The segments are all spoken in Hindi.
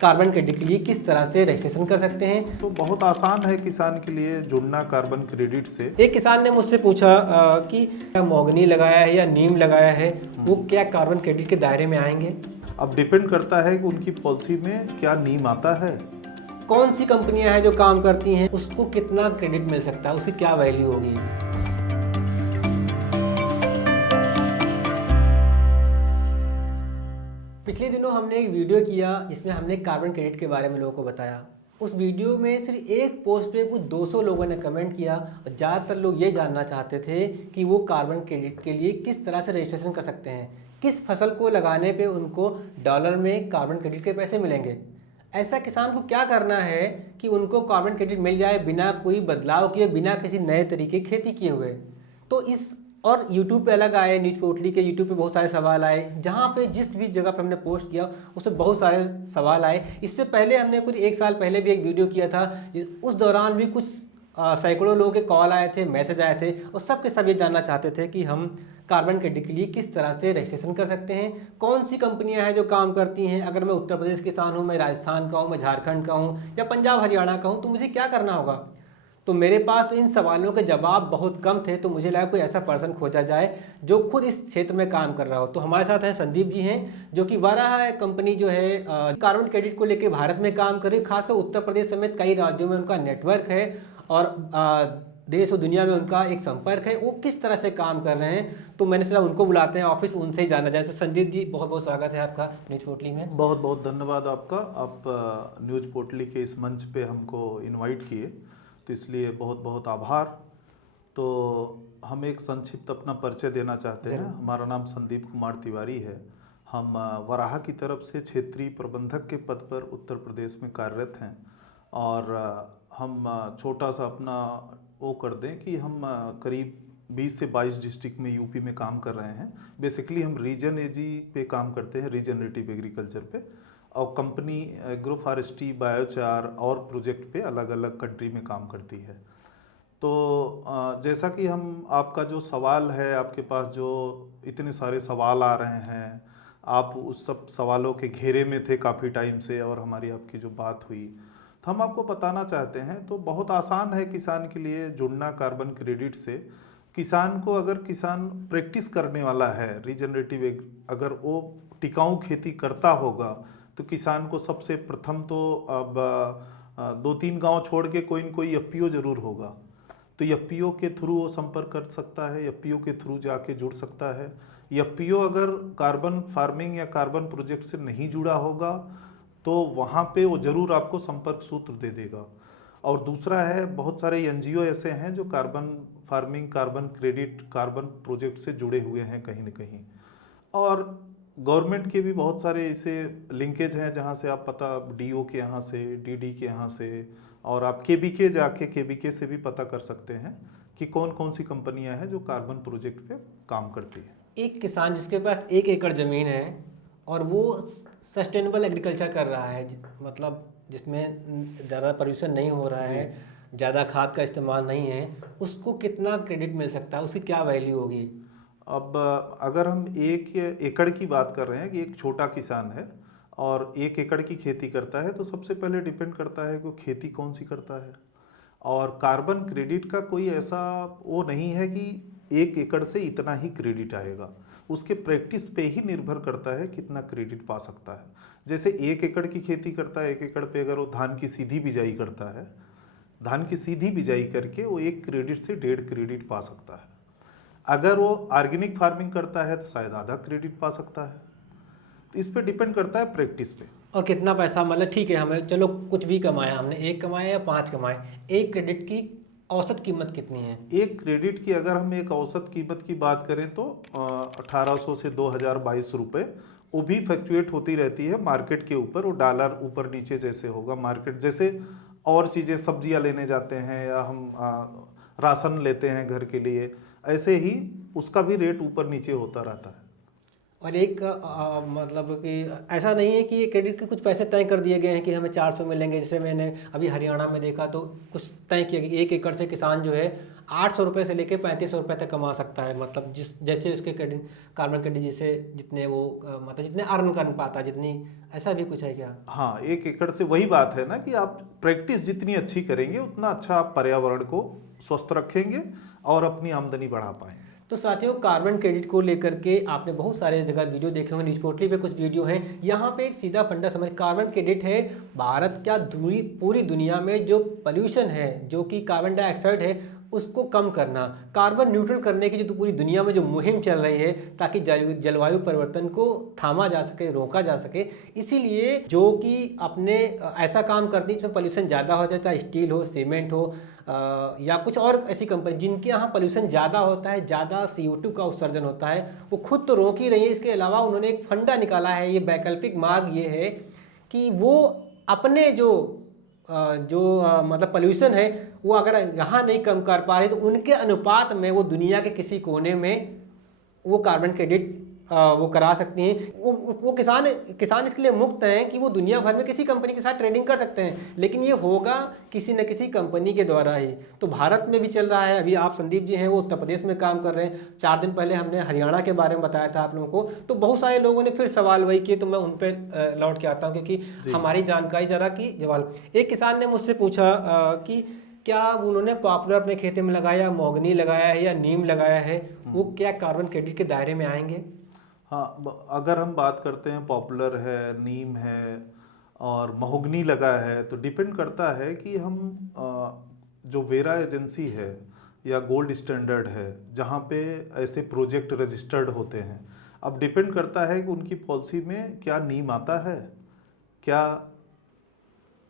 कार्बन क्रेडिट के लिए किस तरह से रजिस्ट्रेशन कर सकते हैं। तो बहुत आसान है किसान के लिए जुड़ना कार्बन क्रेडिट से। एक किसान ने मुझसे पूछा कि क्या मोगनी लगाया है या नीम लगाया है वो क्या कार्बन क्रेडिट के दायरे में आएंगे। अब डिपेंड करता है कि उनकी पॉलिसी में क्या नीम आता है, कौन सी कंपनियां हैं जो काम करती हैं, उसको कितना क्रेडिट मिल सकता है, उसकी क्या वैल्यू होगी। पिछले दिनों हमने एक वीडियो किया जिसमें हमने कार्बन क्रेडिट के बारे में लोगों को बताया। उस वीडियो में सिर्फ एक पोस्ट पे कुछ 200 लोगों ने कमेंट किया और ज़्यादातर लोग ये जानना चाहते थे कि वो कार्बन क्रेडिट के लिए किस तरह से रजिस्ट्रेशन कर सकते हैं, किस फसल को लगाने पे उनको डॉलर में कार्बन क्रेडिट के पैसे मिलेंगे। ऐसा किसान को क्या करना है कि उनको कार्बन क्रेडिट मिल जाए बिना कोई बदलाव किए, बिना किसी नए तरीके खेती किए हुए। तो इस और YouTube पे अलग आए, न्यूज पोर्टली के YouTube पे बहुत सारे सवाल आए, जहाँ पे जिस भी जगह पे हमने पोस्ट किया उससे बहुत सारे सवाल आए। इससे पहले हमने कुछ 1 साल पहले भी एक वीडियो किया था, उस दौरान भी कुछ सैकड़ों लोगों के कॉल आए थे, मैसेज आए थे और सब ये जानना चाहते थे कि हम कार्बन क्रेडिट के लिए किस तरह से रजिस्ट्रेशन कर सकते हैं, कौन सी कंपनियां हैं जो काम करती हैं। अगर मैं उत्तर प्रदेश किसान हूँ, मैं राजस्थान का हूँ, मैं झारखंड का हूँ या पंजाब हरियाणा का हूँ, तो मुझे क्या करना होगा। तो मेरे पास तो इन सवालों के जवाब बहुत कम थे, तो मुझे लगा कोई ऐसा पर्सन खोजा जाए जो खुद इस क्षेत्र में काम कर रहा हो। तो हमारे साथ हैं संदीप जी हैं, जो कि वाराह कंपनी जो है कार्बन क्रेडिट को लेकर भारत में काम कर रही है, खासकर उत्तर प्रदेश समेत कई राज्यों में उनका नेटवर्क है और देश और दुनिया में उनका एक संपर्क है। वो किस तरह से काम कर रहे हैं, तो मैंने सोचा उनको बुलाते हैं ऑफिस, उनसे ही जाना जाए। तो संदीप जी बहुत बहुत स्वागत है आपका न्यूज पोर्टली में। बहुत बहुत धन्यवाद आपका, आप न्यूज पोर्टली के इस मंच पे हमको इनवाइट किए, तो इसलिए बहुत बहुत आभार। तो हम एक संक्षिप्त अपना परिचय देना चाहते हैं। हमारा नाम संदीप कुमार तिवारी है। हम वाराह की तरफ से क्षेत्रीय प्रबंधक के पद पर उत्तर प्रदेश में कार्यरत हैं और हम छोटा सा अपना वो कर दें कि हम करीब 20 से 22 डिस्ट्रिक्ट में यूपी में काम कर रहे हैं। बेसिकली हम रीजन एजी पे काम करते हैं, रीजनरेटिव एग्रीकल्चर पे, और कंपनी एग्रो फॉरेस्ट्री, बायोचार और प्रोजेक्ट पे अलग अलग कंट्री में काम करती है। तो जैसा कि हम आपका जो सवाल है, आपके पास जो इतने सारे सवाल आ रहे हैं, आप उस सब सवालों के घेरे में थे काफ़ी टाइम से और हमारी आपकी जो बात हुई, तो हम आपको बताना चाहते हैं। तो बहुत आसान है किसान के लिए जुड़ना कार्बन क्रेडिट से। किसान को, अगर किसान प्रैक्टिस करने वाला है रीजनरेटिव, अगर वो टिकाऊ खेती करता होगा, तो किसान को सबसे प्रथम तो अब 2-3 गांव छोड़ के कोई न कोई एफपीओ जरूर होगा, तो एफपीओ के थ्रू वो संपर्क कर सकता है, एफपीओ के थ्रू जाके जुड़ सकता है। एफपीओ अगर कार्बन फार्मिंग या कार्बन प्रोजेक्ट से नहीं जुड़ा होगा तो वहाँ पे वो जरूर आपको संपर्क सूत्र दे देगा। और दूसरा है, बहुत सारे एनजीओ ऐसे हैं जो carbon farming, carbon credit, carbon project से जुड़े हुए हैं कहीं न कहीं, और गवर्नमेंट के भी बहुत सारे ऐसे लिंकेज हैं जहाँ से आप पता डीओ के यहाँ से, डीडी के यहाँ से, और आप केबीके जाके केबीके से भी पता कर सकते हैं कि कौन कौन सी कंपनियां हैं जो कार्बन प्रोजेक्ट पे काम करती है। एक किसान जिसके पास 1 एकड़ ज़मीन है और वो सस्टेनेबल एग्रीकल्चर कर रहा है, मतलब जिसमें ज़्यादा पोल्यूशन नहीं हो रहा है, ज़्यादा खाद का इस्तेमाल नहीं है, उसको कितना क्रेडिट मिल सकता है, उसकी क्या वैल्यू होगी। अब अगर हम 1 एकड़ की बात कर रहे हैं कि एक छोटा किसान है और 1 एकड़ की खेती करता है, तो सबसे पहले डिपेंड करता है कि खेती कौन सी करता है। और कार्बन क्रेडिट का कोई ऐसा वो नहीं है कि 1 एकड़ से इतना ही क्रेडिट आएगा, उसके प्रैक्टिस पे ही निर्भर करता है कितना क्रेडिट पा सकता है। जैसे 1 एकड़ की खेती करता है, 1 एकड़ पे अगर वो धान की सीधी बिजाई करता है, धान की सीधी बिजाई करके वो 1 क्रेडिट से 1.5 क्रेडिट पा सकता है। अगर वो ऑर्गेनिक फार्मिंग करता है तो शायद आधा क्रेडिट पा सकता है। तो इस पे डिपेंड करता है प्रैक्टिस पे। और कितना पैसा, मतलब ठीक है हमें चलो कुछ भी कमाया, हमने 1 कमाया या 5 कमाए, 1 क्रेडिट की औसत कीमत कितनी है। 1 क्रेडिट की अगर हम एक औसत कीमत की बात करें तो 1800 से 2022 रुपये, वो भी फ्लक्चुएट होती रहती है मार्केट के ऊपर। वो डॉलर ऊपर नीचे जैसे होगा मार्केट, जैसे और चीज़ें सब्जियां लेने जाते हैं या हम राशन लेते हैं घर के लिए, ऐसे ही उसका भी रेट ऊपर नीचे होता रहता है। और एक मतलब कि ऐसा नहीं है कि क्रेडिट के कुछ पैसे तय कर दिए गए हैं कि हमें 400 मिलेंगे। जैसे मैंने अभी हरियाणा में देखा तो कुछ तय किया कि 1 एकड़ से किसान जो है 800 रुपये से लेके 3500 रुपये तक कमा सकता है, मतलब जैसे उसके कार्बन क्रेडिट जिसे जितने वो मतलब जितने अर्न कर पाता, जितनी, ऐसा भी कुछ है क्या? हाँ, 1 एकड़ से वही बात है ना कि आप प्रैक्टिस जितनी अच्छी करेंगे उतना अच्छा आप पर्यावरण को स्वस्थ रखेंगे और अपनी आमदनी बढ़ा पाएंगे। तो साथियों, कार्बन क्रेडिट को लेकर के आपने बहुत सारे जगह वीडियो देखे होंगे, न्यूज पोर्टली पे कुछ वीडियो हैं। यहाँ पे एक सीधा फंडा समझ, कार्बन क्रेडिट है भारत क्या पूरी दुनिया में जो पोल्यूशन है, जो कि कार्बन डाइऑक्साइड है, उसको कम करना, कार्बन न्यूट्रल करने की जो पूरी दुनिया में जो मुहिम चल रही है, ताकि जलवायु परिवर्तन को थामा जा सके, रोका जा सके। इसीलिए जो कि अपने ऐसा काम करती है जिसमें पोल्यूशन ज़्यादा हो जाए, चाहे स्टील हो, सीमेंट हो, या कुछ और ऐसी कंपनी जिनके यहाँ पोल्यूशन ज़्यादा होता है, ज़्यादा CO2 का उत्सर्जन होता है, वो खुद तो रोक ही रही है, इसके अलावा उन्होंने एक फंडा निकाला है। ये वैकल्पिक मार्ग ये है कि वो अपने मतलब पोल्यूशन है, वो अगर यहाँ नहीं कम कर पा रहे तो उनके अनुपात में वो दुनिया के किसी कोने में वो कार्बन क्रेडिट वो करा सकती हैं। वो किसान इसके लिए मुक्त हैं कि वो दुनिया भर में किसी कंपनी के साथ ट्रेडिंग कर सकते हैं, लेकिन ये होगा किसी न किसी कंपनी के द्वारा ही। तो भारत में भी चल रहा है। अभी आप संदीप जी हैं, वो उत्तर प्रदेश में काम कर रहे हैं। 4 दिन पहले हमने हरियाणा के बारे में बताया था आप लोगों को, तो बहुत सारे लोगों ने फिर सवाल वही किए, तो मैं उन पर लौट के आता हूँ क्योंकि हमारी जानकारी जरा की जवाब। एक किसान ने मुझसे पूछा कि क्या उन्होंने पॉपुलर अपने खेते में लगाया, मोगनी लगाया है या नीम लगाया है, वो क्या कार्बन क्रेडिट के दायरे में आएंगे? हाँ, अगर हम बात करते हैं पॉपुलर है, नीम है और महोगनी लगा है, तो डिपेंड करता है कि हम जो वेरा एजेंसी है या गोल्ड स्टैंडर्ड है जहाँ पे ऐसे प्रोजेक्ट रजिस्टर्ड होते हैं, अब डिपेंड करता है कि उनकी पॉलिसी में क्या नीम आता है, क्या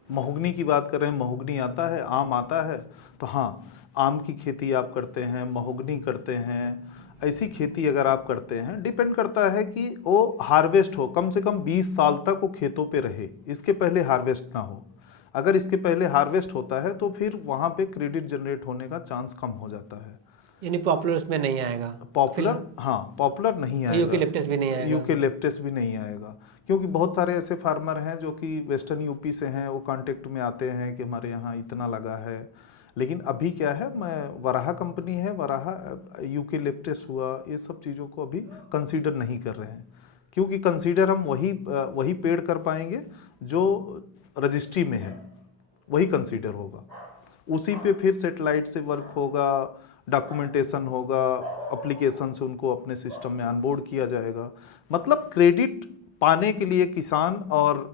महोगनी की बात करें, महोगनी आता है, आम आता है। तो हाँ, आम की खेती आप करते हैं, महोगनी करते हैं, ऐसी खेती अगर आप करते हैं, डिपेंड करता है कि वो हार्वेस्ट हो, कम से कम 20 साल तक वो खेतों पे रहे, इसके पहले हार्वेस्ट ना हो। अगर इसके पहले हार्वेस्ट होता है तो फिर वहाँ पे क्रेडिट जनरेट होने का चांस कम हो जाता है। यानी पॉपुलर उसमें नहीं आएगा? पॉपुलर, हाँ, पॉपुलर नहीं आएगा। यूकेलिप्टस भी नहीं आएगा? यूकेलिप्टस भी नहीं आएगा, क्योंकि बहुत सारे ऐसे फार्मर हैं जो कि वेस्टर्न यूपी से हैं, वो कांटेक्ट में आते हैं कि हमारे यहाँ इतना लगा है। लेकिन अभी क्या है, मैं वराहा कंपनी है, वराहा यूकेलिप्टस हुआ, ये सब चीज़ों को अभी कंसीडर नहीं कर रहे हैं, क्योंकि कंसीडर हम वही पेड़ कर पाएंगे जो रजिस्ट्री में है, वही कंसीडर होगा। उसी पे फिर सेटेलाइट से वर्क होगा, डॉक्यूमेंटेशन होगा, एप्लीकेशन से उनको अपने सिस्टम में ऑनबोर्ड किया जाएगा। मतलब क्रेडिट पाने के लिए किसान और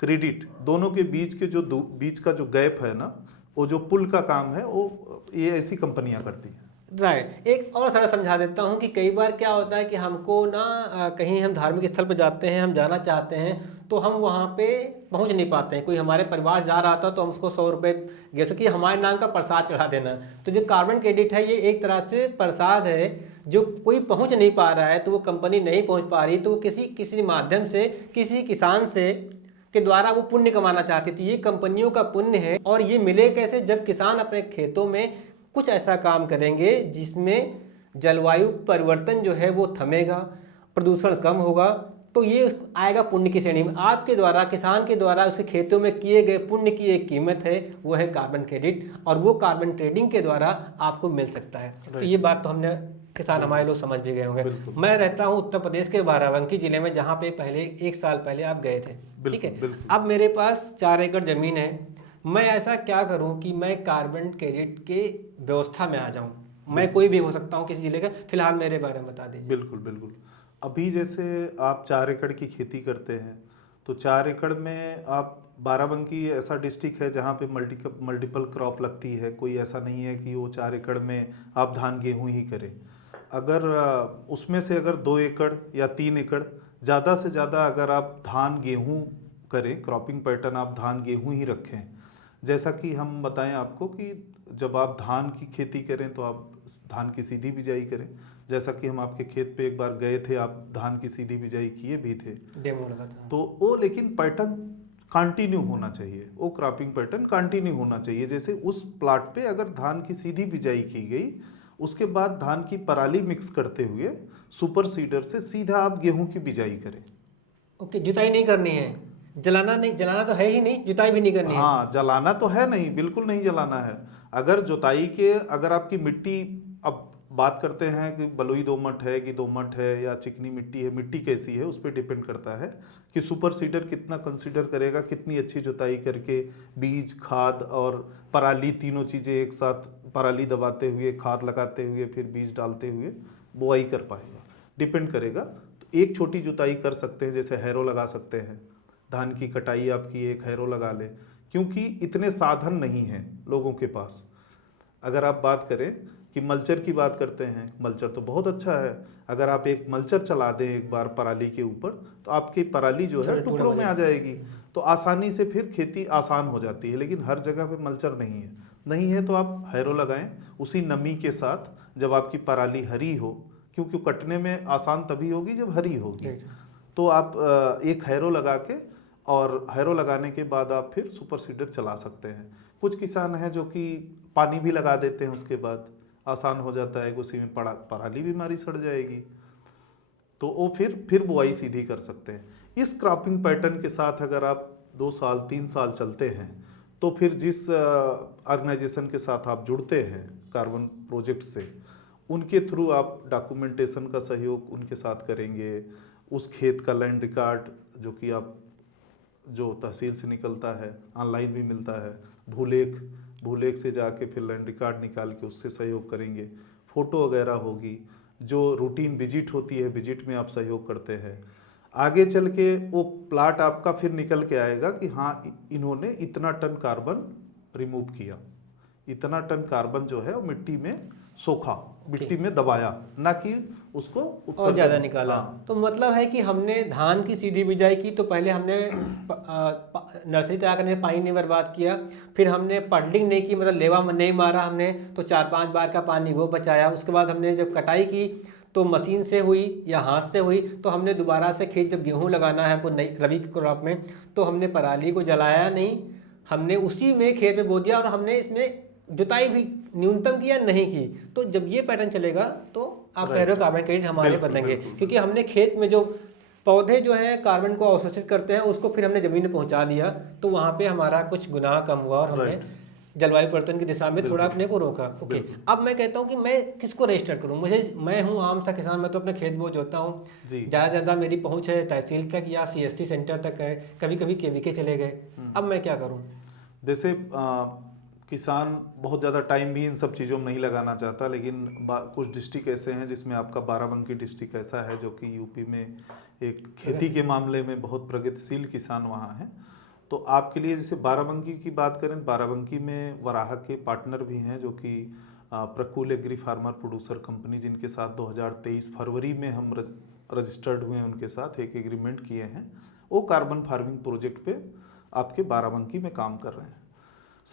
क्रेडिट दोनों के बीच का जो गैप है ना, वो जो पुल का काम है, वो ये ऐसी कंपनियां करती हैं। राइट। एक और सरल समझा देता हूँ कि कई बार क्या होता है कि हमको ना कहीं हम धार्मिक स्थल पर जाते हैं, हम जाना चाहते हैं, तो हम वहाँ पे पहुँच नहीं पाते हैं। कोई हमारे परिवार जा रहा था तो हम उसको 100 रुपये, जैसे कि हमारे नाम का प्रसाद चढ़ा देना। तो जो कार्बन क्रेडिट है, ये एक तरह से प्रसाद है, जो कोई पहुँच नहीं पा रहा है, तो वो कंपनी नहीं पहुँच पा रही, तो वो किसी माध्यम से, किसी किसान से के द्वारा वो पुण्य कमाना चाहती थी। ये कंपनियों का पुण्य है। और ये मिले कैसे? जब किसान अपने खेतों में कुछ ऐसा काम करेंगे जिसमें जलवायु परिवर्तन जो है वो थमेगा, प्रदूषण कम होगा, तो ये आएगा पुण्य की श्रेणी में। आपके द्वारा, किसान के द्वारा उसके खेतों में किए गए पुण्य की एक कीमत है, वो है कार्बन क्रेडिट, और वो कार्बन ट्रेडिंग के द्वारा आपको मिल सकता है। तो ये बात तो हमने, किसान हमारे लोग समझ भी गए होंगे। मैं रहता हूँ उत्तर प्रदेश के बाराबंकी जिले में, जहाँ पे पहले 1 साल पहले आप गए थे, ठीक है। अब मेरे पास 4 एकड़ ज़मीन है। मैं ऐसा क्या करूं कि मैं कार्बन क्रेडिट के व्यवस्था में आ जाऊं? मैं कोई भी हो सकता हूं किसी जिले का, फिलहाल मेरे बारे में बता दीजिए। बिल्कुल बिल्कुल। अभी जैसे आप 4 एकड़ की खेती करते हैं, तो 4 एकड़ में आप, बाराबंकी ऐसा डिस्ट्रिक्ट है जहाँ पे मल्टीपल क्रॉप लगती है। कोई ऐसा नहीं है कि वो 4 एकड़ में आप धान गेहूँ ही करें। अगर उसमें से अगर 2 एकड़ या 3 एकड़, ज़्यादा से ज़्यादा अगर आप धान गेहूँ करें, क्रॉपिंग पैटर्न आप धान गेहूँ ही रखें। जैसा कि हम बताएं आपको कि जब आप धान की खेती करें तो आप धान की सीधी बिजाई करें। जैसा कि हम आपके खेत पे एक बार गए थे, आप धान की सीधी बिजाई किए भी थे, डेमो लगा था। तो वो, लेकिन पैटर्न कंटिन्यू होना चाहिए, वो क्रॉपिंग पैटर्न कंटिन्यू होना चाहिए। जैसे उस प्लाट पे अगर धान की सीधी बिजाई की गई, उसके बाद धान की पराली मिक्स करते हुए सुपर सीडर से सीधा आप गेहूं की बिजाई करें। ओके, जुताई नहीं करनी है, जलाना नहीं, जलाना तो है ही नहीं, जुताई भी नहीं करनी है। हाँ, जलाना तो है नहीं, बिल्कुल नहीं जलाना है। अगर जुताई के अगर आपकी मिट्टी, अब बात करते हैं कि बलुई दोमट है कि दोमट है या चिकनी मिट्टी है, मिट्टी कैसी है उस पर डिपेंड करता है कि सुपर सीडर कितना कंसीडर करेगा, कितनी अच्छी जुताई करके बीज, खाद और पराली तीनों चीज़ें एक साथ, पराली दबाते हुए, खाद लगाते हुए, फिर बीज डालते हुए बुआई कर पाएगा, डिपेंड करेगा। तो एक छोटी जुताई कर सकते हैं, जैसे हैरो लगा सकते हैं, धान की कटाई आपकी एक हैरो लगा ले, क्योंकि इतने साधन नहीं हैं लोगों के पास। अगर आप बात करें कि मल्चर की बात करते हैं, मल्चर तो बहुत अच्छा है। अगर आप एक मल्चर चला दें एक बार पराली के ऊपर, तो आपकी पराली जो है टुकड़ों में आ जाएगी, तो आसानी से फिर खेती आसान हो जाती है। लेकिन हर जगह पे मल्चर नहीं है तो आप हैरो लगाएं उसी नमी के साथ, जब आपकी पराली हरी हो, क्योंकि कटने में आसान तभी होगी जब हरी होगी। तो आप एक हैरो लगा के, और हैरो लगाने के बाद आप फिर सुपर सीडर चला सकते हैं। कुछ किसान हैं जो कि पानी भी लगा देते हैं, उसके बाद आसान हो जाता है कि उसी में पराली भी हमारी सड़ जाएगी, तो वो फिर बुआई सीधी कर सकते हैं। इस क्रॉपिंग पैटर्न के साथ अगर आप 2 साल 3 साल चलते हैं, तो फिर जिस ऑर्गेनाइजेशन के साथ आप जुड़ते हैं कार्बन प्रोजेक्ट से, उनके थ्रू आप डॉक्यूमेंटेशन का सहयोग उनके साथ करेंगे। उस खेत का लैंड रिकॉर्ड जो कि आप जो तहसील से निकलता है, ऑनलाइन भी मिलता है, भूलेख से जाके फिर लैंड रिकॉर्ड निकाल के उससे सहयोग करेंगे। फ़ोटो वगैरह होगी, जो रूटीन विजिट होती है, विजिट में आप सहयोग करते हैं। आगे चल के वो प्लाट आपका फिर निकल के आएगा कि हाँ इन्होंने इतना टन कार्बन रिमूव किया, इतना टन कार्बन जो है वो मिट्टी में सोखा, मिट्टी में दबाया, ना कि उसको और ज़्यादा निकाला। तो मतलब है कि हमने धान की सीधी बिजाई की तो पहले हमने नर्सरी तैयार करने में पानी नहीं बर्बाद किया, फिर हमने पडलिंग नहीं की, मतलब लेवा नहीं मारा हमने, तो 4-5 बार का पानी वो बचाया। उसके बाद हमने जब कटाई की तो मशीन से हुई या हाथ से हुई, तो हमने दोबारा से खेत, जब गेहूँ लगाना है हमको नई रबी की क्रॉप में, तो हमने पराली को जलाया नहीं, हमने उसी में खेत में बो दिया, और हमने इसमें जुताई भी न्यूनतम की या नहीं की। तो जब ये पैटर्न चलेगा तो आप कह रहे हो कार्बन क्रेडिट हमारे बदलेंगे, क्योंकि हमने खेत में जो पौधे जो हैं कार्बन को अवशोषित करते हैं उसको फिर हमने जमीन में पहुंचा दिया, तो वहाँ पे हमारा कुछ गुनाह कम हुआ और हमने जलवायु परिवर्तन की दिशा में थोड़ा अपने को रोका। ओके, अब मैं कहता हूँ कि मैं किसको रजिस्टर करूँ? मैं हूँ आम सा किसान, मैं तो अपने खेत बोझ होता हूँ, ज़्यादा मेरी पहुँच है तहसील तक या CSC सेंटर तक है, कभी कभी KVK चले गए, अब मैं क्या करूँ? जैसे किसान बहुत ज़्यादा टाइम भी इन सब चीज़ों में नहीं लगाना चाहता, लेकिन कुछ डिस्ट्रिक्ट ऐसे हैं जिसमें आपका बाराबंकी डिस्ट्रिक्ट ऐसा है जो कि यूपी में एक खेती के मामले में बहुत प्रगतिशील किसान वहाँ हैं। तो आपके लिए जैसे बाराबंकी की बात करें, बाराबंकी में वराहा के पार्टनर भी हैं जो कि प्रकुल एग्री फार्मर प्रोड्यूसर कंपनी, जिनके साथ 2023 फरवरी में हम रजिस्टर्ड हुए हैं, उनके साथ एक एग्रीमेंट किए हैं। वो कार्बन फार्मिंग प्रोजेक्ट पे आपके बाराबंकी में काम कर रहे हैं,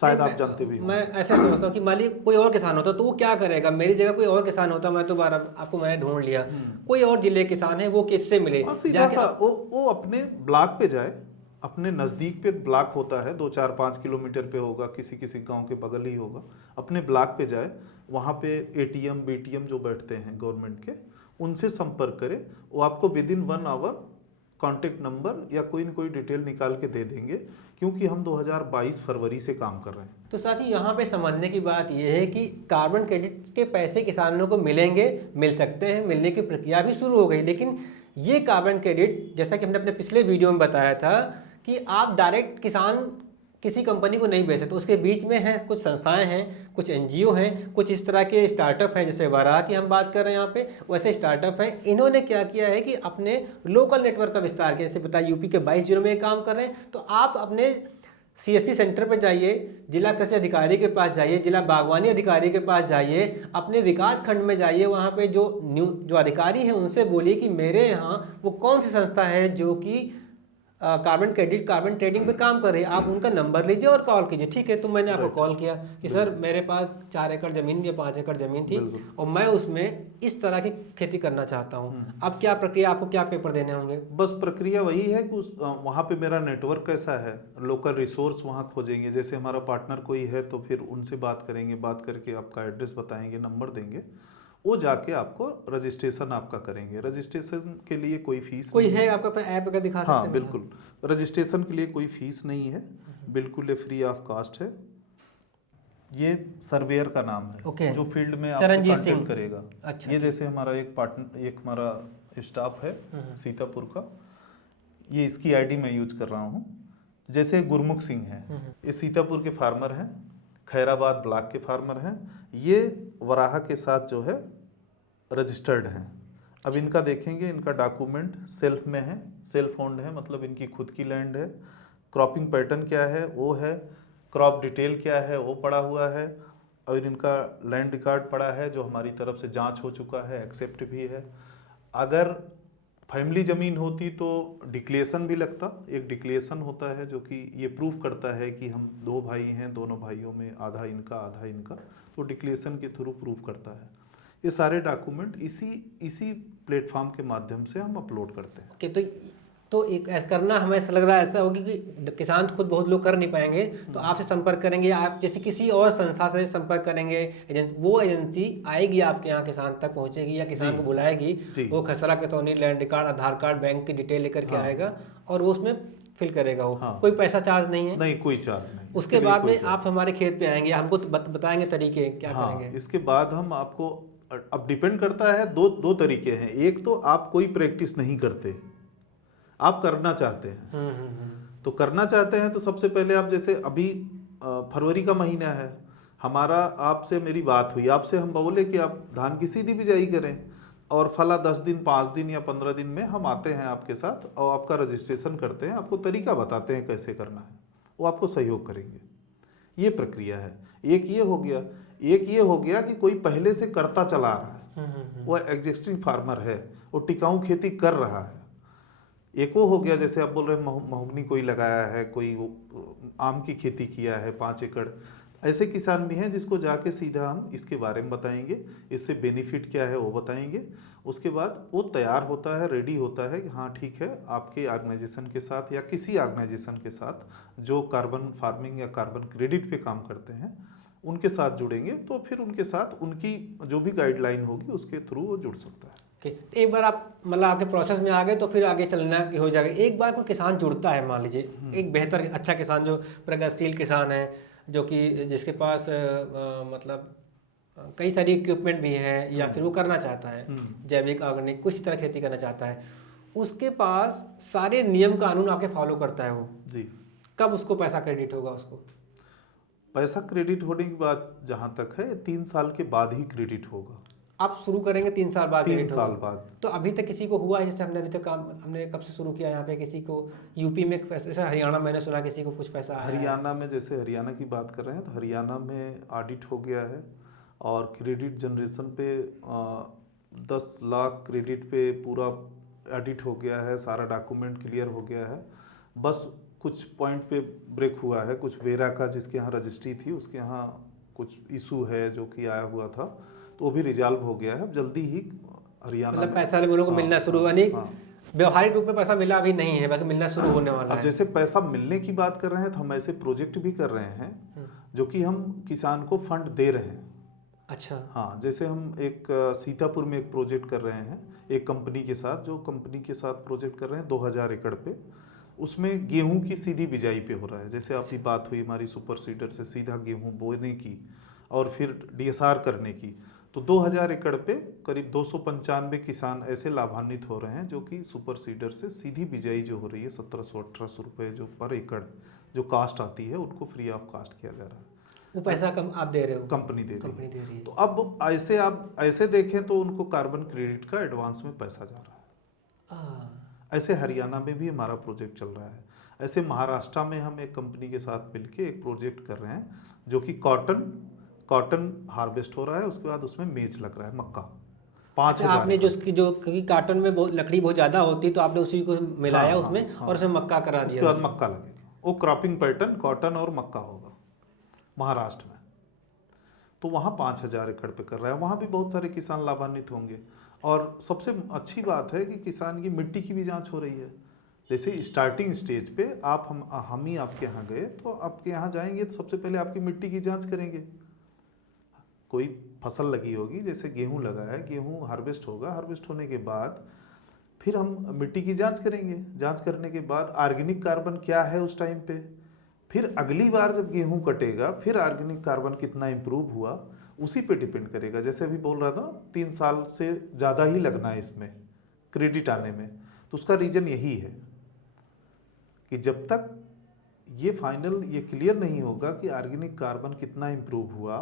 शायद आप जानते भी। मैं ऐसे सोचता हूँ कि मान लीजिए कोई और किसान होता तो वो क्या करेगा, मेरी जगह कोई और किसान होता, मैं तो आपको मैंने ढूंढ लिया, कोई और जिले किसान है, वो किससे मिले? वो अपने ब्लॉक पे जाए, अपने नज़दीक पे ब्लॉक होता है, 2-4-5 किलोमीटर पे होगा, किसी गांव के बगल ही होगा, अपने ब्लॉक पे जाए, वहाँ पे ATM BTM जो बैठते हैं गवर्नमेंट के, उनसे संपर्क करे, वो आपको विदिन 1 आवर कॉन्टेक्ट नंबर या कोई न कोई डिटेल निकाल के दे देंगे, क्योंकि हम 2022 फरवरी से काम कर रहे हैं। तो साथ ही यहाँ पे समझने की बात यह है कि कार्बन क्रेडिट के पैसे किसानों को मिलेंगे, मिल सकते हैं, मिलने की प्रक्रिया भी शुरू हो गई, लेकिन ये कार्बन क्रेडिट जैसा कि हमने अपने पिछले वीडियो में बताया था कि आप डायरेक्ट किसान किसी कंपनी को नहीं बेच सकते, उसके बीच में हैं कुछ संस्थाएं हैं, कुछ NGO हैं, कुछ इस तरह के स्टार्टअप हैं, जैसे वराह की हम बात कर रहे हैं यहाँ पे, वैसे स्टार्टअप हैं। इन्होंने क्या किया है कि अपने लोकल नेटवर्क का विस्तार किया, जैसे बताया यूपी के 22 जिलों में काम कर रहे हैं। तो आप अपने CSC सेंटर पर जाइए, जिला कृषि अधिकारी के पास जाइए, जिला बागवानी अधिकारी के पास जाइए, अपने विकास खंड में जाइए, वहाँ पे जो अधिकारी हैं उनसे बोलिए कि मेरे यहाँ वो कौन सी संस्था है जो कि कार्बन क्रेडिट, कार्बन ट्रेडिंग पे काम कर रही है, आप उनका नंबर लीजिए और कॉल कीजिए। ठीक है, तो मैंने आपको कॉल किया कि सर मेरे पास 4 एकड़ ज़मीन या 5 एकड़ ज़मीन थी और मैं उसमें इस तरह की खेती करना चाहता हूँ, अब क्या प्रक्रिया, आपको क्या पेपर देने होंगे? बस प्रक्रिया वही है कि वहाँ पे मेरा नेटवर्क कैसा है, लोकल रिसोर्स वहाँ खोजेंगे, जैसे हमारा पार्टनर कोई है तो फिर उनसे बात करेंगे, बात करके आपका एड्रेस बताएंगे, नंबर देंगे, वो जाके आपको रजिस्ट्रेशन आपका करेंगे। रजिस्ट्रेशन के लिए कोई फीस कोई है आपका ऐप अगर दिखा सकते हैं? हाँ बिल्कुल, रजिस्ट्रेशन के लिए कोई फीस नहीं है, बिल्कुल ये फ्री ऑफ कास्ट है। ये सर्वेयर का नाम है, ओके। जो फील्ड में आपसे चरणजीत कांटेक्ट सिंह। करेगा। अच्छा, ये जैसे हमारा एक पार्टनर, एक हमारा स्टाफ है सीतापुर का, ये इसकी आईडी मैं यूज कर रहा हूँ। जैसे गुरमुख सिंह है, ये सीतापुर के फार्मर हैं, खैराबाद ब्लॉक के फार्मर हैं। ये वराहा के साथ जो है रजिस्टर्ड हैं। अब इनका देखेंगे, इनका डॉक्यूमेंट सेल्फ में है, सेल्फ ओन्ड है, मतलब इनकी खुद की लैंड है। क्रॉपिंग पैटर्न क्या है वो है, क्रॉप डिटेल क्या है वो पड़ा हुआ है, और इनका लैंड रिकॉर्ड पड़ा है जो हमारी तरफ से जांच हो चुका है, एक्सेप्ट भी है। अगर फैमिली ज़मीन होती तो डिक्लेरेशन भी लगता, एक डिक्लेरेशन होता है जो कि ये प्रूफ करता है कि हम 2 भाई हैं, दोनों भाइयों में आधा इनका आधा इनका, तो डिक्लेरेशन के थ्रू प्रूफ करता है। ये सारे डॉक्यूमेंट इसी प्लेटफॉर्म के माध्यम से हम अपलोड करते हैं। कि तो एक ऐसा करना हमें ऐसा लग रहा है, ऐसा होगी कि किसान खुद बहुत लोग कर नहीं पाएंगे, तो आपसे संपर्क करेंगे, आप जैसे किसी और संस्था से संपर्क करेंगे, वो एजेंसी आएगी आपके यहाँ, किसान तक पहुँचेगी या किसान को बुलाएगी, वो खसरा खतौनी, लैंड रिकॉर्ड, आधार कार्ड, बैंक की डिटेल लेकर के आएगा और वो उसमें फिल करेगा। वो कोई पैसा चार्ज नहीं है? नहीं, कोई चार्ज नहीं। उसके बाद में आप हमारे खेत पे आएंगे, हमको बताएंगे तरीके क्या करेंगे। इसके बाद हम आपको, अब डिपेंड करता है, दो तरीके हैं। एक तो आप कोई प्रैक्टिस नहीं करते, आप करना चाहते हैं। तो करना चाहते हैं तो सबसे पहले आप, जैसे अभी फरवरी का महीना है हमारा, आपसे मेरी बात हुई, आपसे हम बोले कि आप धान की सीधी बिजाई करें, और फला 10 दिन 5 दिन या 15 दिन में हम आते हैं आपके साथ और आपका रजिस्ट्रेशन करते हैं, आपको तरीका बताते हैं कैसे करना है, वो आपको सहयोग करेंगे। ये प्रक्रिया है। एक ये हो गया, एक ये हो गया कि कोई पहले से करता चला आ रहा है, वो एग्जिस्टिंग फार्मर है, वो टिकाऊ खेती कर रहा है। एक वो हो गया, जैसे आप बोल रहे हैं महोगनी कोई लगाया है, कोई आम की खेती किया है 5 एकड़, ऐसे किसान भी हैं जिसको जाके सीधा हम इसके बारे में बताएंगे, इससे बेनिफिट क्या है वो बताएंगे। उसके बाद वो तैयार होता है, रेडी होता है कि हाँ ठीक है, आपके ऑर्गेनाइजेशन के साथ या किसी ऑर्गेनाइजेशन के साथ जो कार्बन फार्मिंग या कार्बन क्रेडिट पे काम करते हैं उनके साथ जुड़ेंगे, तो फिर उनके साथ उनकी जो भी गाइडलाइन होगी उसके थ्रू वो जुड़ सकता है। एक बार आप मतलब आपके प्रोसेस में आ गए तो फिर आगे चलना हो जाएगा। एक बार कोई किसान जुड़ता है, मान लीजिए एक बेहतर अच्छा किसान जो प्रगतिशील किसान है, जो कि जिसके पास मतलब कई सारी इक्विपमेंट भी है, या फिर वो करना चाहता है जैविक ऑर्गेनिक कुछ तरह खेती करना चाहता है, उसके पास सारे नियम कानून आके फॉलो करता है वो जी, कब उसको पैसा क्रेडिट होगा? उसको पैसा क्रेडिट होने की बात जहाँ तक है 3 साल के बाद ही क्रेडिट होगा। आप शुरू करेंगे 3 साल बाद? 3 साल बाद। तो अभी तक किसी को हुआ है? जैसे हमने अभी तक काम, हमने कब से शुरू किया यहाँ पे, किसी को यूपी में पैसे, जैसे हरियाणा मैंने सुना किसी को कुछ पैसा आया है। हरियाणा में, जैसे हरियाणा की बात कर रहे हैं तो हरियाणा में ऑडिट हो गया है और क्रेडिट जनरेशन पे 10 लाख क्रेडिट पे पूरा ऑडिट हो गया है, सारा डॉक्यूमेंट क्लियर हो गया है। बस कुछ पॉइंट पे ब्रेक हुआ है, कुछ वेरा का जिसके यहाँ रजिस्ट्री थी उसके यहाँ कुछ इशू है जो कि आया हुआ था, तो वो भी रिजॉल्व हो गया है। जल्दी ही हरियाणा मतलब पैसा वाले लोगों को मिलना शुरू हुआ नहीं? व्यवहारिक रूप में पैसा मिला अभी नहीं है, बाकी मिलना शुरू होने वाला है। अब जैसे पैसा मिलने की बात कर रहे हैं तो हम ऐसे प्रोजेक्ट भी कर रहे हैं जो कि हम किसान को फंड दे रहे हैं। अच्छा। हाँ, जैसे हम एक सीतापुर में एक प्रोजेक्ट कर रहे हैं एक कंपनी के साथ, जो कंपनी के साथ प्रोजेक्ट कर रहे हैं 2000 एकड़ पे, उसमें गेहूं की सीधी बिजाई पे हो रहा है। जैसे आपकी बात हुई हमारी सुपर सीडर से सीधा गेहूं बोने की और फिर डीएसआर करने की, तो 2000 एकड़ पे करीब 295 किसान ऐसे लाभान्वित हो रहे हैं जो कि सुपर सीडर से सीधी बिजाई जो हो रही है 1700-1800 रुपये जो पर एकड़ जो कास्ट आती है उनको फ्री ऑफ कास्ट किया जा रहा है। वो पैसा कम आप दे रहे हो? कंपनी दे रही है। तो अब ऐसे आप ऐसे देखें तो उनको कार्बन क्रेडिट का एडवांस में पैसा जा रहा है। ऐसे हरियाणा में भी हमारा प्रोजेक्ट चल रहा है। ऐसे महाराष्ट्र में हम एक कंपनी के साथ मिलके एक प्रोजेक्ट कर रहे हैं जो कि कॉटन हार्वेस्ट हो रहा है, उसके बाद उसमें मेज लग रहा है, मक्का 5000। आपने जो उसकी जो, क्योंकि कॉटन में लकड़ी बहुत ज़्यादा होती है तो आपने उसी को मिलाया उसमें और उसमें मक्का करा दिया। उसके बाद मक्का लगेगा, वो क्रॉपिंग पैटर्न कॉटन और मक्का होगा महाराष्ट्र में। तो वहाँ 5000 एकड़ पे कर रहा है, वहाँ भी बहुत सारे किसान लाभान्वित होंगे। और सबसे अच्छी बात है कि किसान की मिट्टी की भी जांच हो रही है। जैसे स्टार्टिंग स्टेज पे आप हम ही आपके यहाँ गए तो आपके यहाँ जाएंगे तो सबसे पहले आपकी मिट्टी की जांच करेंगे। कोई फसल लगी होगी, जैसे गेहूं लगा है, गेहूं हार्वेस्ट होगा, हार्वेस्ट होने के बाद फिर हम मिट्टी की जांच करेंगे। जांच करने के बाद ऑर्गेनिक कार्बन क्या है उस टाइम पे, फिर अगली बार जब गेहूं कटेगा फिर ऑर्गेनिक कार्बन कितना इम्प्रूव हुआ उसी पे डिपेंड करेगा। जैसे अभी बोल रहा था ना 3 साल से ज़्यादा ही लगना है इसमें क्रेडिट आने में, तो उसका रीज़न यही है कि जब तक ये फाइनल ये क्लियर नहीं होगा कि ऑर्गेनिक कार्बन कितना इम्प्रूव हुआ,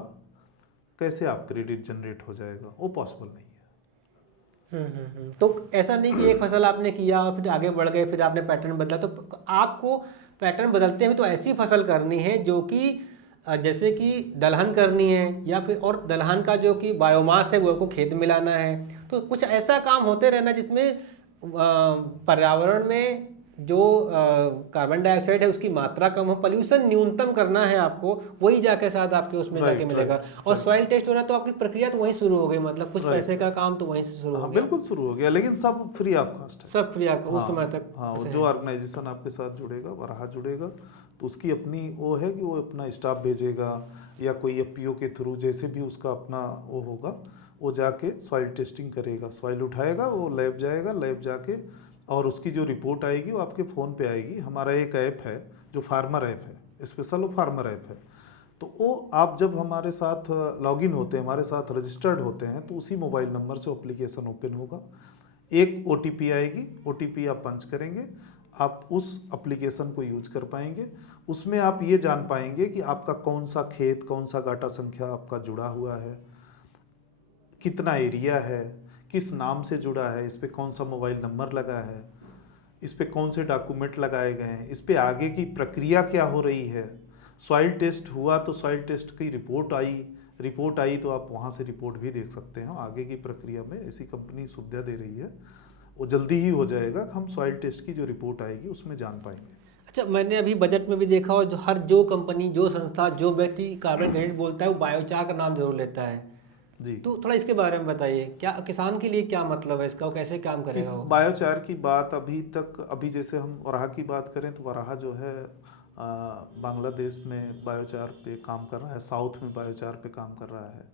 कैसे आप क्रेडिट जनरेट हो जाएगा, वो पॉसिबल नहीं है। तो ऐसा नहीं कि एक फसल आपने किया और फिर आगे बढ़ गए, फिर आपने पैटर्न बदला, तो आपको पैटर्न बदलते हुए तो ऐसी फसल करनी है जो कि जैसे कि दलहन करनी है, या फिर और दलहन का जो कि बायोमास है वो आपको खेत में लाना है। तो कुछ ऐसा काम होते रहना जिसमें पर्यावरण में जो कार्बन डाइऑक्साइड है उसकी मात्रा कम हो, पोल्यूशन न्यूनतम करना है आपको, वही जाके साथ आपके उसमें जाके मिलेगा। और सॉइल टेस्ट हो रहा है तो आपकी प्रक्रिया तो वहीं शुरू हो गई, मतलब कुछ पैसे का काम तो वहीं से शुरू हो गया। बिल्कुल शुरू हो गया, लेकिन सब फ्री ऑफ कॉस्ट है, सब फ्री ऑफ उस समय तक। हाँ, जो ऑर्गेनाइजेशन आपके साथ जुड़ेगा, वराहा जुड़ेगा, तो उसकी अपनी वो है कि वो अपना स्टाफ भेजेगा या कोई एफपीओ के थ्रू जैसे भी उसका अपना वो होगा, वो जाके सॉइल टेस्टिंग करेगा, सॉइल उठाएगा, वो लैब जाएगा, लैब जाके और उसकी जो रिपोर्ट आएगी वो आपके फ़ोन पे आएगी। हमारा एक ऐप है जो फार्मर ऐप है, स्पेशल वो फार्मर ऐप है, तो वो आप जब हमारे साथ लॉगिन होते हैं, हमारे साथ रजिस्टर्ड होते हैं, तो उसी मोबाइल नंबर से एप्लीकेशन ओपन होगा, एक ओटीपी आएगी, ओटीपी आप पंच करेंगे, आप उस एप्लीकेशन को यूज कर पाएंगे। उसमें आप ये जान पाएंगे कि आपका कौन सा खेत, कौन सा गाटा संख्या आपका जुड़ा हुआ है, कितना एरिया है, किस नाम से जुड़ा है, इस पे कौन सा मोबाइल नंबर लगा है, इस पे कौन से डॉक्यूमेंट लगाए गए हैं, इस पे आगे की प्रक्रिया क्या हो रही है। सॉइल टेस्ट हुआ तो सॉइल टेस्ट की रिपोर्ट आई तो आप वहाँ से रिपोर्ट भी देख सकते हैं। आगे की प्रक्रिया में ऐसी कंपनी सुविधा दे रही है, वो जल्दी ही हो जाएगा। हम सॉइल टेस्ट की जो रिपोर्ट आएगी उसमें जान पाएंगे। अच्छा, मैंने अभी बजट में भी देखा हो, जो कंपनी, जो संस्था, जो व्यक्ति कार्बन क्रेडिट बोलता है वो बायोचार का नाम जरूर लेता है जी, तो थोड़ा इसके बारे में बताइए, क्या किसान के लिए क्या मतलब है इसका, वो कैसे काम करेगा वो? बायोचार की बात अभी जैसे हम वराहा की बात करें तो वराहा जो है बांग्लादेश में बायोचार पे काम कर रहा है, साउथ में बायोचार पे काम कर रहा है।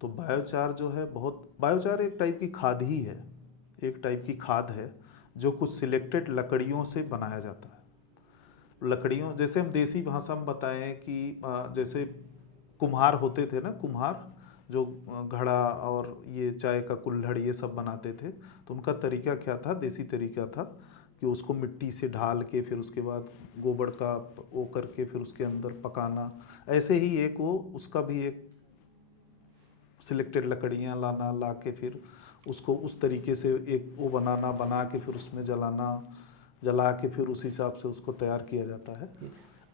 तो बायोचार जो है बायोचार एक टाइप की खाद ही है, एक टाइप की खाद है जो कुछ सिलेक्टेड लकड़ियों से बनाया जाता है। लकड़ियों, जैसे हम देसी भाषा में बताएं कि जैसे कुम्हार होते थे ना, कुम्हार जो घड़ा और ये चाय का कुल्हड़ ये सब बनाते थे, तो उनका तरीका क्या था, देसी तरीका था कि उसको मिट्टी से ढाल के फिर उसके बाद गोबर का वो करके फिर उसके अंदर पकाना। ऐसे ही एक वो उसका भी एक सिलेक्टेड लकड़ियाँ ला के फिर उसको उस तरीके से एक वो बना के फिर उसमें जला के फिर उस हिसाब से उसको तैयार किया जाता है।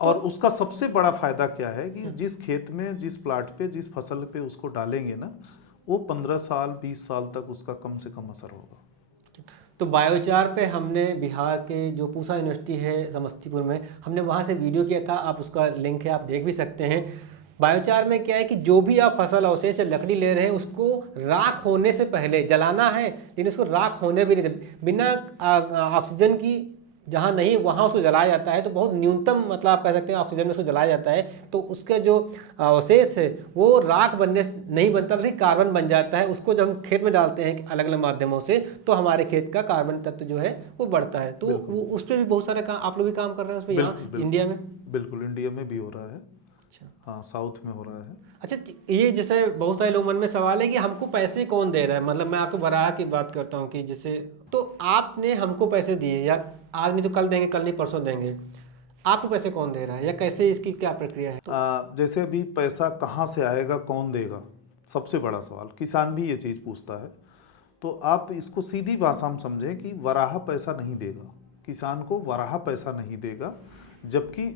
और उसका सबसे बड़ा फायदा क्या है कि जिस खेत में, जिस प्लाट पे, जिस फसल पे उसको डालेंगे ना, वो 15 साल 20 साल तक उसका कम से कम असर होगा। तो बायोचार पे हमने बिहार के जो पूसा यूनिवर्सिटी है समस्तीपुर में, हमने वहाँ से वीडियो किया था, आप उसका लिंक है, आप देख भी सकते हैं। बायोचार में क्या है कि जो भी आप फसल अवशेष से लकड़ी ले रहे हैं उसको राख होने से पहले जलाना है, लेकिन उसको राख होने भी नहीं, बिना ऑक्सीजन की जहाँ नहीं वहाँ उसको जलाया जाता है। तो बहुत न्यूनतम, मतलब आप कह सकते हैं ऑक्सीजन में उसको जलाया जाता है, तो उसके जो अवशेष है वो राख बनने नहीं बनता, बल्कि कार्बन बन जाता है। उसको जब हम खेत में डालते हैं अलग अलग माध्यमों से, तो हमारे खेत का कार्बन तत्व जो है वो बढ़ता है। तो वो उस पर भी बहुत सारे काम आप लोग भी काम कर रहे हैं उस पर, यहाँ इंडिया में? बिल्कुल, इंडिया में भी हो रहा है। हाँ, साउथ में हो रहा है। अच्छा, ये जैसे बहुत सारे लोग मन में सवाल है कि हमको पैसे कौन दे रहा है, मतलब मैं आपको वराहा की बात करता हूँ कि जैसे, तो आपने हमको पैसे दिए, या आज नहीं तो कल देंगे, कल नहीं परसों देंगे, आपको पैसे कौन दे रहा है, या कैसे इसकी क्या प्रक्रिया है? जैसे अभी पैसा कहाँ से आएगा, कौन देगा, सबसे बड़ा सवाल किसान भी ये चीज़ पूछता है। तो आप इसको सीधी भाषा में समझें कि वराहा पैसा नहीं देगा, किसान को वराहा पैसा नहीं देगा, जबकि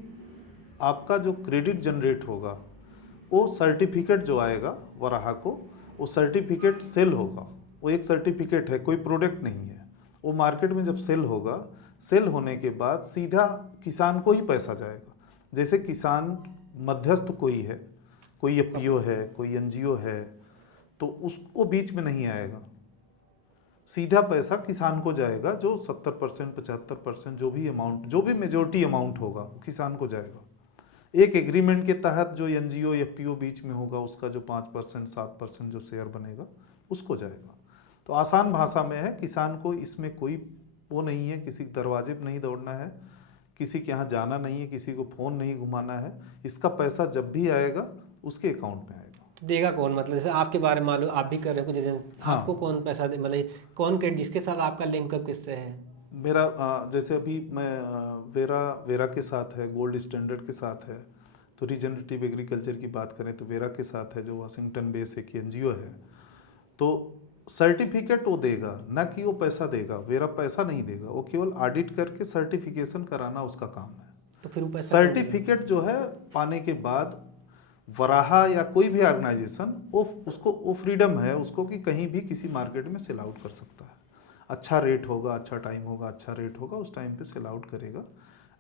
आपका जो क्रेडिट जनरेट होगा वो सर्टिफिकेट जो आएगा वराहा को, वो सर्टिफिकेट सेल होगा। वो एक सर्टिफिकेट है, कोई प्रोडक्ट नहीं है। वो मार्केट में जब सेल होगा, सेल होने के बाद सीधा किसान को ही पैसा जाएगा। जैसे किसान मध्यस्थ कोई है, कोई एफपीओ है, कोई एनजीओ है, तो उसको बीच में नहीं आएगा, सीधा पैसा किसान को जाएगा। जो 70% 75% जो भी अमाउंट, जो भी मेजोरिटी अमाउंट होगा किसान को जाएगा। एक एग्रीमेंट के तहत जो एनजीओ एफपीओ बीच में होगा उसका जो 5% 7% जो शेयर बनेगा उसको जाएगा। तो आसान भाषा में है, किसान को इसमें कोई वो नहीं है, किसी दरवाजे पर नहीं दौड़ना है किसी के यहाँ जाना नहीं है, किसी को फ़ोन नहीं घुमाना है। इसका पैसा जब भी आएगा उसके अकाउंट में आएगा। तो देगा कौन? मतलब जैसे आपके बारे में मालूम, आप भी कर रहे हो कुछ एजेंसी, हाँ। आपको कौन पैसा दे, मतलब कौन क्रेडिट, जिसके साथ आपका लिंकअप किससे है? मेरा जैसे अभी मैं वेरा के साथ है, गोल्ड स्टैंडर्ड के साथ है। तो रीजनरेटिव एग्रीकल्चर की बात करें तो वेरा के साथ है, जो वाशिंगटन बेस एक एनजीओ है। तो सर्टिफिकेट वो देगा, ना कि वो पैसा देगा। वेरा पैसा नहीं देगा, वो केवल ऑडिट करके सर्टिफिकेशन कराना उसका काम है। तो फिर वो पैसा क्यों देगा? सर्टिफिकेट जो है पाने के बाद वराहा या कोई भी ऑर्गेनाइजेशन वो फ्रीडम है उसको कि कहीं भी किसी मार्केट में सेल आउट कर सकता है। अच्छा रेट होगा, अच्छा टाइम होगा, अच्छा रेट होगा, उस टाइम पे सेल आउट करेगा।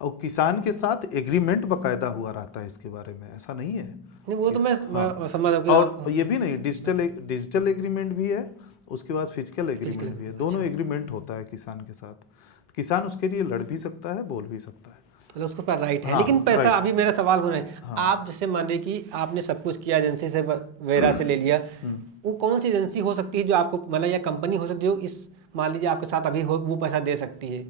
और किसान के साथ एग्रीमेंट बकायदा हुआ रहता है इसके बारे में, ऐसा नहीं है। नहीं, वो तो मैं हाँ। समझ रहा हूँ कि और ये भी नहीं, डिजिटल एग्रीमेंट भी है, उसके बाद फिजिकल एग्रीमेंट भी है। दोनों एग्रीमेंट होता है किसान के साथ। किसान उसके लिए लड़ भी सकता है, बोल भी सकता है। मतलब उसको पर राइट है। हाँ, लेकिन पैसा, right। अभी मेरा सवाल हो रहा है, हाँ। आप जैसे मान लीजिए कि आपने सब कुछ किया, एजेंसी से वेरा से ले लिया, वो कौन सी एजेंसी हो सकती है जो आपको, मतलब या कंपनी हो सकती है जो इस, मान लीजिए आपके साथ अभी हो, वो पैसा दे सकती है?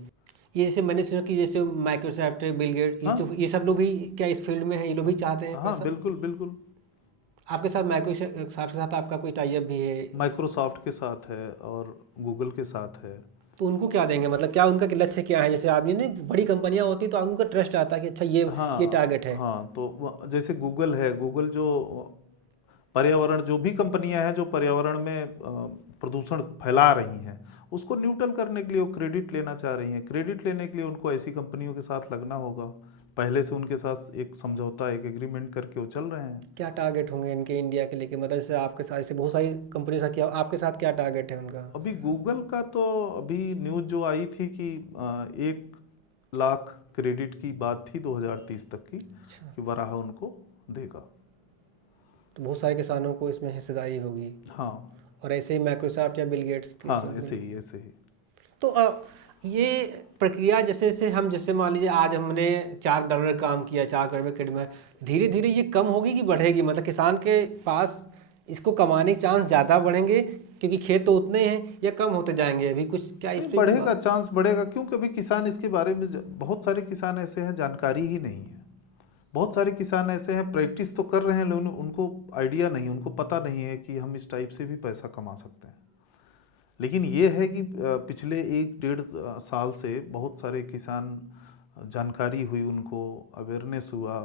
ये जैसे मैंने सुना कि जैसे माइक्रोसॉफ्ट, बिल गेट, हाँ। ये सब लोग भी क्या इस फील्ड में है? ये लोग भी चाहते हैं हाँ, पैसा? बिल्कुल बिल्कुल। आपके साथ माइक्रोसॉफ्ट के साथ आपका कोई टाई अप भी है? माइक्रोसॉफ्ट के साथ है और गूगल के साथ है। तो उनको क्या देंगे, मतलब क्या उनका लक्ष्य क्या है? जैसे आदमी ने, बड़ी कंपनियां होती तो उनका ट्रस्ट आता है कि अच्छा ये टारगेट है। हाँ, तो जैसे गूगल है, गूगल जो पर्यावरण, जो भी कंपनियां हैं जो पर्यावरण में प्रदूषण फैला रही हैं उसको न्यूट्रल करने के लिए वो क्रेडिट लेना चाह रही हैं। क्रेडिट लेने के लिए उनको ऐसी कंपनियों के साथ लगना होगा। पहले से उनके साथ एक समझौता, एक एग्रीमेंट करके वो चल रहे हैं। क्या टारगेट होंगे इनके इंडिया के लेके? मतलब जैसे आपके साथ, जैसे बहुत सारी कंपनी से किया, आपके साथ क्या टारगेट है उनका? अभी गूगल का तो अभी न्यूज़ जो आई थी कि 1 लाख क्रेडिट की बात थी 2030 तक की, कि वराहा उनको देगा। तो बहुत सारे किसानों को इसमें हिस्सेदारी होगी। हाँ। और ऐसे ही माइक्रोसॉफ्ट या बिल गेट्स की हाँ, ऐसे ही ऐसे ही। तो ये प्रक्रिया, जैसे जैसे हम, जैसे मान लीजिए आज हमने $4 काम किया, 4 करोड़ में क्रेडिट में, धीरे धीरे ये कम होगी कि बढ़ेगी? मतलब किसान के पास इसको कमाने के चांस ज़्यादा बढ़ेंगे क्योंकि खेत तो उतने हैं, या कम होते जाएंगे? अभी कुछ क्या इस पे बढ़ेगा, चांस बढ़ेगा, क्योंकि अभी किसान इसके बारे में बहुत सारे किसान ऐसे हैं जानकारी ही नहीं है। बहुत सारे किसान ऐसे हैं प्रैक्टिस तो कर रहे हैं लेकिन उनको आइडिया नहीं, उनको पता नहीं है कि हम इस टाइप से भी पैसा कमा सकते हैं। लेकिन ये है कि पिछले 1-1.5 साल से बहुत सारे किसान, जानकारी हुई उनको, अवेयरनेस हुआ,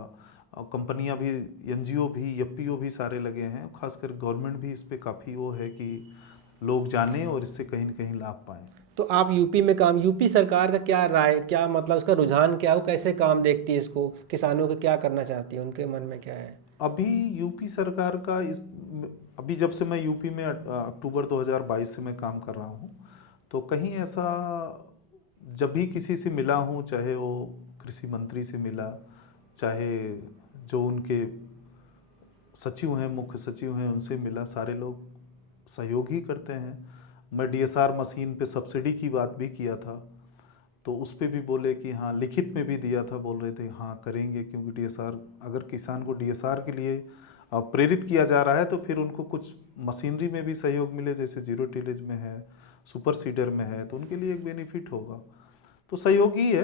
और कंपनियां भी, एनजीओ भी, एफपीओ भी सारे लगे हैं। खासकर गवर्नमेंट भी इस पे काफ़ी वो है कि लोग जानें और इससे कहीं न कहीं लाभ पाएँ। तो आप यूपी में काम, यूपी सरकार का क्या राय, क्या मतलब उसका रुझान क्या है, वो कैसे काम देखती है इसको, किसानों को क्या करना चाहती है, उनके मन में क्या है? अभी यूपी सरकार का अभी जब से मैं यूपी में अक्टूबर 2022 से मैं काम कर रहा हूँ, तो कहीं ऐसा जब भी किसी से मिला हूँ, चाहे वो कृषि मंत्री से मिला, चाहे जो उनके सचिव हैं, मुख्य सचिव हैं, उनसे मिला, सारे लोग सहयोग ही करते हैं। मैं डीएसआर मशीन पे सब्सिडी की बात भी किया था, तो उस पे भी बोले कि हाँ, लिखित में भी दिया था, बोल रहे थे हाँ करेंगे, क्योंकि डीएसआर, अगर किसान को डीएसआर के लिए प्रेरित किया जा रहा है तो फिर उनको कुछ मशीनरी में भी सहयोग मिले, जैसे जीरो टिलेज में है, सुपर सीडर में है, तो उनके लिए एक बेनिफिट होगा। तो सहयोग ही है,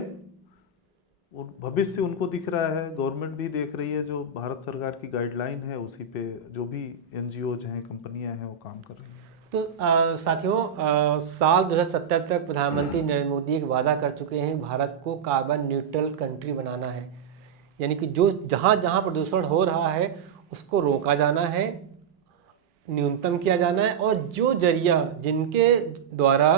और भविष्य उनको दिख रहा है, गवर्नमेंट भी देख रही है, जो भारत सरकार की गाइडलाइन है उसी पे जो भी एनजीओज हैं, कंपनियां हैं, वो काम कर रही हैं। तो साथियों, साल 2070 तक प्रधानमंत्री नरेंद्र मोदी एक वादा कर चुके हैं, भारत को कार्बन न्यूट्रल कंट्री बनाना है। यानी कि जो जहाँ जहाँ प्रदूषण हो रहा है उसको रोका जाना है, न्यूनतम किया जाना है, और जो जरिया जिनके द्वारा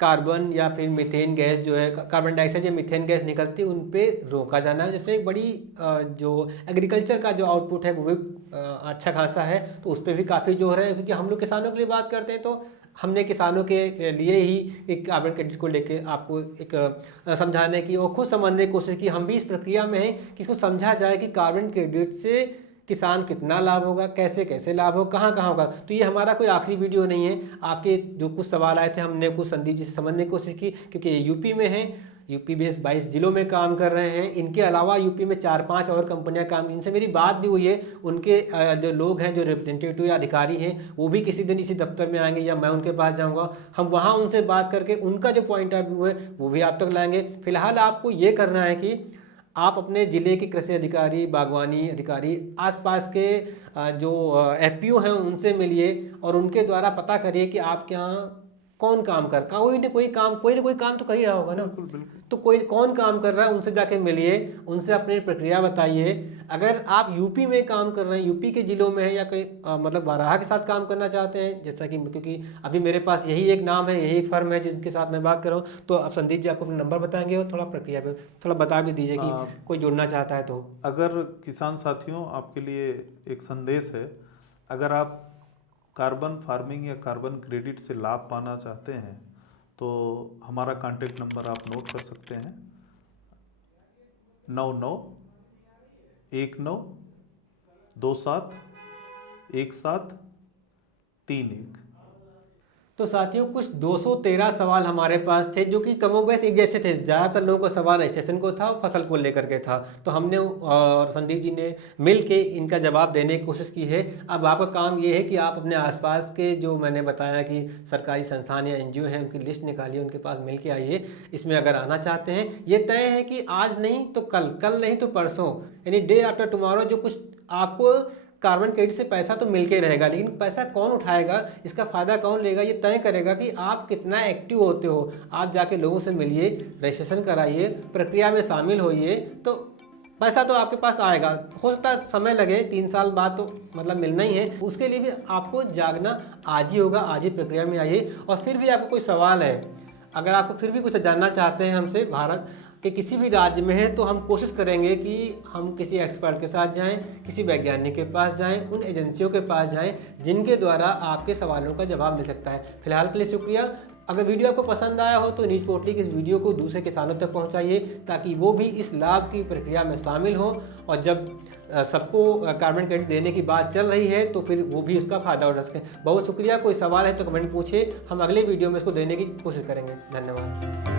कार्बन या फिर मीथेन गैस जो है, कार्बन डाइऑक्साइड या मीथेन गैस निकलती है, उन पे रोका जाना है। जैसे एक बड़ी जो एग्रीकल्चर का जो आउटपुट है वो भी अच्छा खासा है, तो उस पर भी काफ़ी जोर है। क्योंकि हम लोग किसानों के लिए बात करते हैं, तो हमने किसानों के लिए ही एक कार्बन क्रेडिट को लेके आपको एक समझाने की और खुद समझने की कोशिश की। हम भी इस प्रक्रिया में हैं कि इसको समझा जाए कि कार्बन क्रेडिट से किसान कितना लाभ होगा, कैसे कैसे लाभ होगा, कहाँ कहाँ होगा। तो ये हमारा कोई आखिरी वीडियो नहीं है। आपके जो कुछ सवाल आए थे, हमने कुछ संदीप जी से समझने की कोशिश की, क्योंकि ये यूपी में है, यूपी बेस 22 जिलों में काम कर रहे हैं। इनके अलावा यूपी में 4-5 और कंपनियां काम, जिनसे मेरी बात भी हुई है। उनके जो लोग हैं, जो रिप्रेजेंटेटिव या अधिकारी हैं, वो भी किसी दिन इसी दफ्तर में आएंगे या मैं उनके पास जाऊंगा। हम वहाँ उनसे बात करके उनका जो पॉइंट ऑफ व्यू है वो भी आप तक लाएंगे। फिलहाल आपको ये करना है कि आप अपने ज़िले के कृषि अधिकारी, बागवानी अधिकारी, आसपास के जो एफपीओ हैं उनसे मिलिए और उनके द्वारा पता करिए कि आपके यहाँ कौन काम कर, कोई ना कोई काम तो कर ही रहा होगा ना। बिल्कुल बिल्कुल। तो कोई कौन काम कर रहा है, उनसे जाके मिलिए, उनसे अपनी प्रक्रिया बताइए। अगर आप यूपी में काम कर रहे हैं, यूपी के जिलों में है या कोई मतलब बाराहा के साथ काम करना चाहते हैं, जैसा कि क्योंकि अभी मेरे पास यही एक नाम है, यही एक फर्म है जिनके साथ मैं बात कर रहा हूँ, तो अब संदीप जी आपको अपना नंबर बताएंगे और थोड़ा प्रक्रिया पे थोड़ा बता भी दीजिए कि कोई जुड़ना चाहता है तो। अगर किसान साथियों, आपके लिए एक संदेश है, अगर आप कार्बन फार्मिंग या कार्बन क्रेडिट से लाभ पाना चाहते हैं तो हमारा कांटेक्ट नंबर आप नोट कर सकते हैं, 9919271731। तो साथियों कुछ 213 सवाल हमारे पास थे जो कि कमोबेश एक जैसे थे। ज़्यादातर लोगों को सवाल रजिस्ट्रेशन को था, फसल को लेकर के था। तो हमने और संदीप जी ने मिल के इनका जवाब देने की कोशिश की है। अब आपका काम ये है कि आप अपने आसपास के जो मैंने बताया कि सरकारी संस्थान या एनजीओ हैं, उनकी लिस्ट निकालिए, उनके पास मिल के आइए। इसमें अगर आना चाहते हैं, ये तय है कि आज नहीं तो कल, कल नहीं तो परसों, यानी डे आफ्टर टुमारो जो कुछ आपको कार्बन क्रेडिट से पैसा तो मिल के रहेगा, लेकिन पैसा कौन उठाएगा, इसका फ़ायदा कौन लेगा, ये तय करेगा कि आप कितना एक्टिव होते हो। आप जाके लोगों से मिलिए, रजिस्ट्रेशन कराइए, प्रक्रिया में शामिल होइए, तो पैसा तो आपके पास आएगा। हो सकता है समय लगे, 3 साल बाद तो मतलब मिलना ही है। उसके लिए भी आपको जागना आज ही होगा, आज ही प्रक्रिया में आइए। और फिर भी आपको कोई सवाल है, अगर आपको फिर भी कुछ जानना चाहते हैं हमसे, भारत के किसी भी राज्य में है, तो हम कोशिश करेंगे कि हम किसी एक्सपर्ट के साथ जाएं, किसी वैज्ञानिक के पास जाएं, उन एजेंसियों के पास जाएं जिनके द्वारा आपके सवालों का जवाब मिल सकता है। फिलहाल के लिए शुक्रिया। अगर वीडियो आपको पसंद आया हो तो न्यूज़ पोर्टली की इस वीडियो को दूसरे किसानों तक पहुंचाइए ताकि वो भी इस लाभ की प्रक्रिया में शामिल हों। और जब सबको कार्बन क्रेडिट देने की बात चल रही है तो फिर वो भी उसका फ़ायदा उठा सकें। बहुत शुक्रिया। कोई सवाल है तो कमेंट पूछिए, हम अगले वीडियो में इसको देने की कोशिश करेंगे। धन्यवाद।